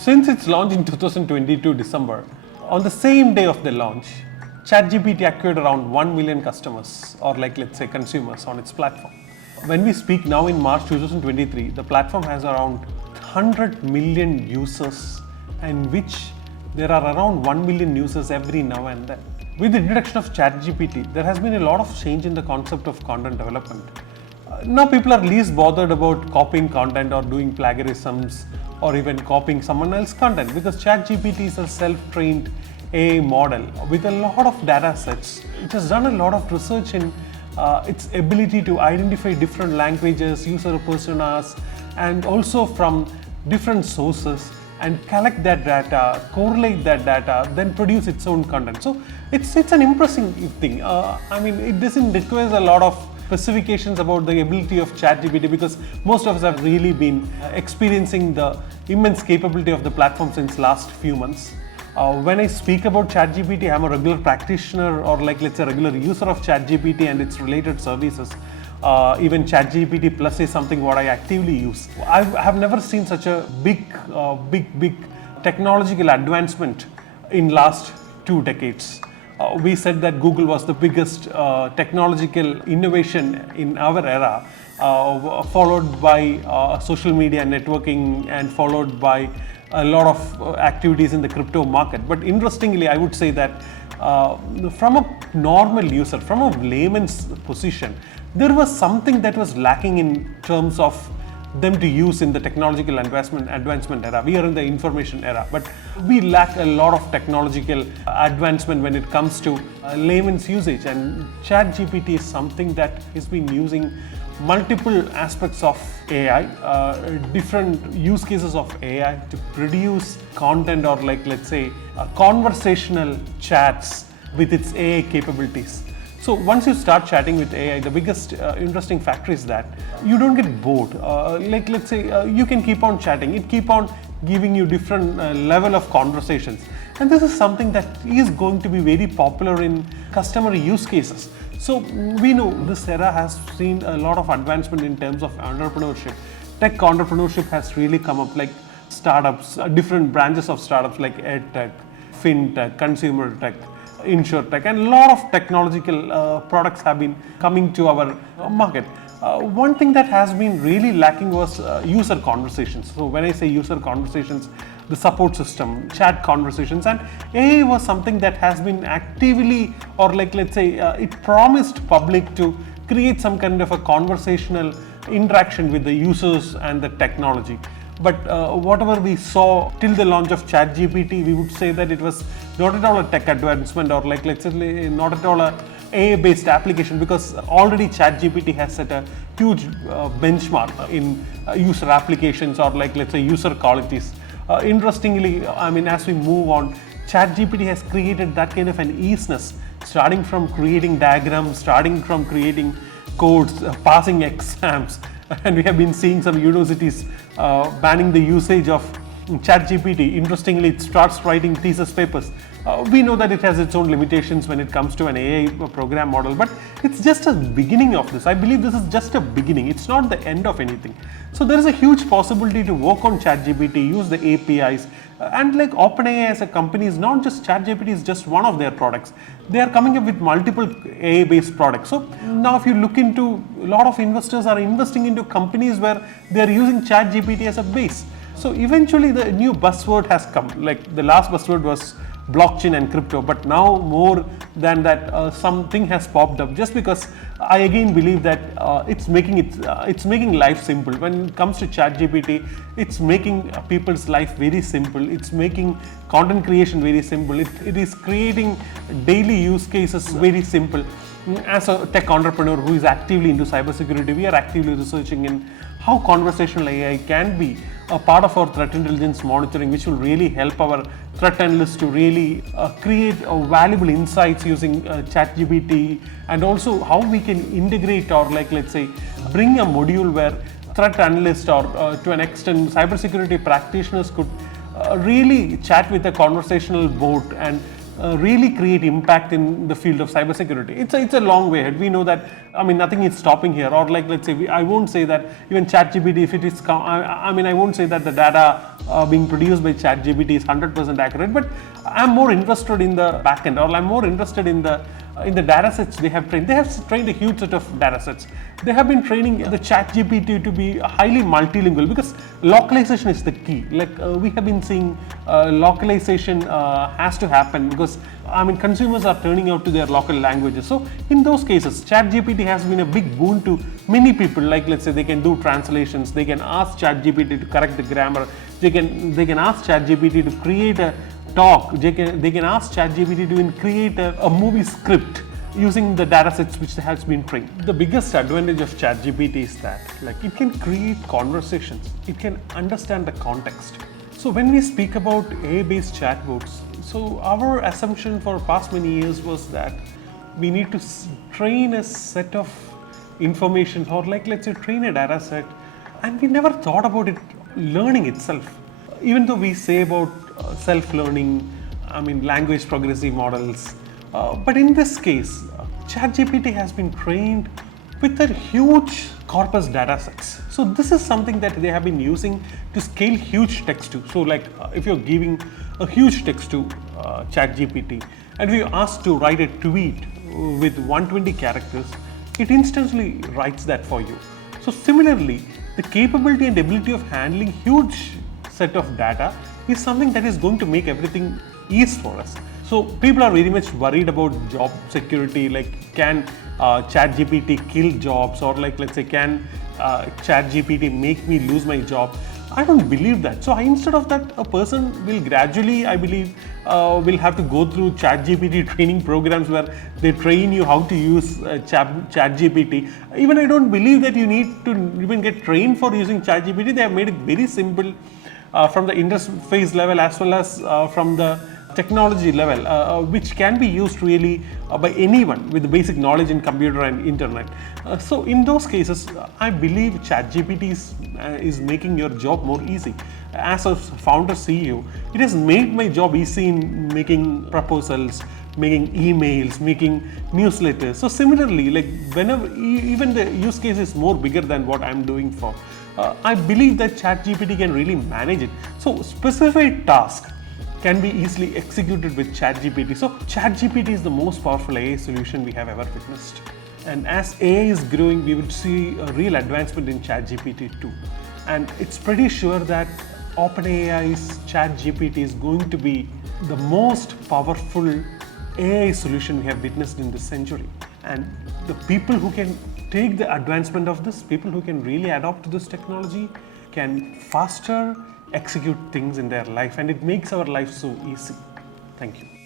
Since its launch in 2022 December, on the same day of the launch, ChatGPT acquired around 1 million customers or let's say consumers on its platform. When we speak now in March 2023, the platform has around 100 million users, and which there are around 1 million users every now and then. With the introduction of ChatGPT, there has been a lot of change in the concept of content development. Now people are least bothered about copying content or doing plagiarisms or even copying someone else's content, because ChatGPT is a self-trained AI model with a lot of data sets. It has done a lot of research in its ability to identify different languages, user personas, and also from different sources, and collect that data, correlate that data, then produce its own content. So it's an impressive thing. It doesn't require a lot of specifications about the ability of ChatGPT, because most of us have really been experiencing the immense capability of the platform since last few months. When I speak about ChatGPT, I'm a regular practitioner or let's say regular user of ChatGPT and its related services. Even ChatGPT Plus is something what I actively use. I have never seen such a big technological advancement in last 2 decades. We said that Google was the biggest technological innovation in our era, followed by social media networking, and followed by a lot of activities in the crypto market. But interestingly, I would say that from a normal user, from a layman's position, there was something that was lacking in terms of them to use in the technological advancement era. We are in the information era, but we lack a lot of technological advancement when it comes to layman's usage. And ChatGPT is something that has been using multiple aspects of AI, different use cases of AI to produce content or let's say conversational chats with its AI capabilities. So once you start chatting with AI, the biggest interesting factor is that you don't get bored. Let's say you can keep on chatting. It keep on giving you different level of conversations. And this is something that is going to be very popular in customer use cases. So we know this era has seen a lot of advancement in terms of entrepreneurship. Tech entrepreneurship has really come up, like startups, different branches of startups like EdTech, FinTech, Consumer Tech, InsurTech, and a lot of technological products have been coming to our market. One thing that has been really lacking was user conversations. So when I say user conversations, the support system, chat conversations, and AI was something that has been actively, or let's say it promised public to create some kind of a conversational interaction with the users and the technology. But whatever we saw till the launch of ChatGPT, we would say that it was not at all a tech advancement, or let's say not at all a AI-based application, because already ChatGPT has set a huge benchmark in user applications or let's say user qualities. Interestingly, as we move on, ChatGPT has created that kind of an easiness, starting from creating diagrams, starting from creating codes, passing exams. And we have been seeing some universities banning the usage of ChatGPT. Interestingly, it starts writing thesis papers. We know that it has its own limitations when it comes to an AI program model, but it's just a beginning of this. I believe this is just a beginning. It's not the end of anything. So there is a huge possibility to work on ChatGPT, use the APIs, and like OpenAI as a company is not just ChatGPT is just one of their products. They are coming up with multiple AI-based products. So now if you look into, a lot of investors are investing into companies where they are using ChatGPT as a base. So eventually the new buzzword has come, like the last buzzword was blockchain and crypto, but now more than that something has popped up, just because I again believe that it's making life simple. When it comes to ChatGPT, it's making people's life very simple. It's making content creation very simple. It is creating daily use cases very simple. As a tech entrepreneur who is actively into cybersecurity, we are actively researching in how conversational AI can be a part of our threat intelligence monitoring, which will really help our threat analysts to really create valuable insights using ChatGPT, and also how we can integrate or let's say bring a module where threat analysts or to an extent cybersecurity practitioners could really chat with a conversational bot and really create impact in the field of cybersecurity. It's a long way ahead. We know that, I mean, nothing is stopping here. Or like, let's say, I won't say that even ChatGPT, if it is, I mean, I won't say that the data being produced by ChatGPT is 100% accurate, but I'm more interested in the backend, or I'm more interested in the data sets they have trained. They have trained a huge set of data sets. They have been training the ChatGPT to be highly multilingual, because localization is the key. Like we have been seeing localization has to happen, because I mean, consumers are turning out to their local languages. So in those cases, ChatGPT has been a big boon to many people. Like, let's say, they can do translations, they can ask ChatGPT to correct the grammar, they can ask ChatGPT to create a talk, they can ask ChatGPT to create a movie script using the data sets which has been trained. The biggest advantage of ChatGPT is that, like, it can create conversations, it can understand the context. So when we speak about AI-based chatbots, so our assumption for past many years was that we need to train a set of information, or like, let's say, train a data set, and we never thought about it learning itself. Even though we say about self-learning, I mean, language progressive models, but in this case, ChatGPT has been trained with a huge corpus data sets. So this is something that they have been using to scale huge text to. So like if you're giving a huge text to ChatGPT, and we ask to write a tweet with 120 characters, it instantly writes that for you. So similarly, the capability and ability of handling huge set of data is something that is going to make everything easy for us. So people are very much worried about job security, like can ChatGPT kill jobs, or like, let's say, can ChatGPT make me lose my job? I don't believe that. So instead of that, a person will gradually, I believe, will have to go through ChatGPT training programs where they train you how to use ChatGPT. Even I don't believe that you need to even get trained for using ChatGPT. They have made it very simple from the interface level as well as from the technology level, which can be used really by anyone with the basic knowledge in computer and internet. So in those cases, I believe ChatGPT is making your job more easy. As a founder CEO, it has made my job easy in making proposals, making emails, making newsletters. So similarly, like whenever even the use case is more bigger than what I'm doing for, I believe that ChatGPT can really manage it. So specific task can be easily executed with ChatGPT. So ChatGPT is the most powerful AI solution we have ever witnessed. And as AI is growing, we would see a real advancement in ChatGPT too. And it's pretty sure that OpenAI's ChatGPT is going to be the most powerful AI solution we have witnessed in this century. And the people who can take the advancement of this, people who can really adopt this technology, can faster execute things in their life, and it makes our life so easy. Thank you.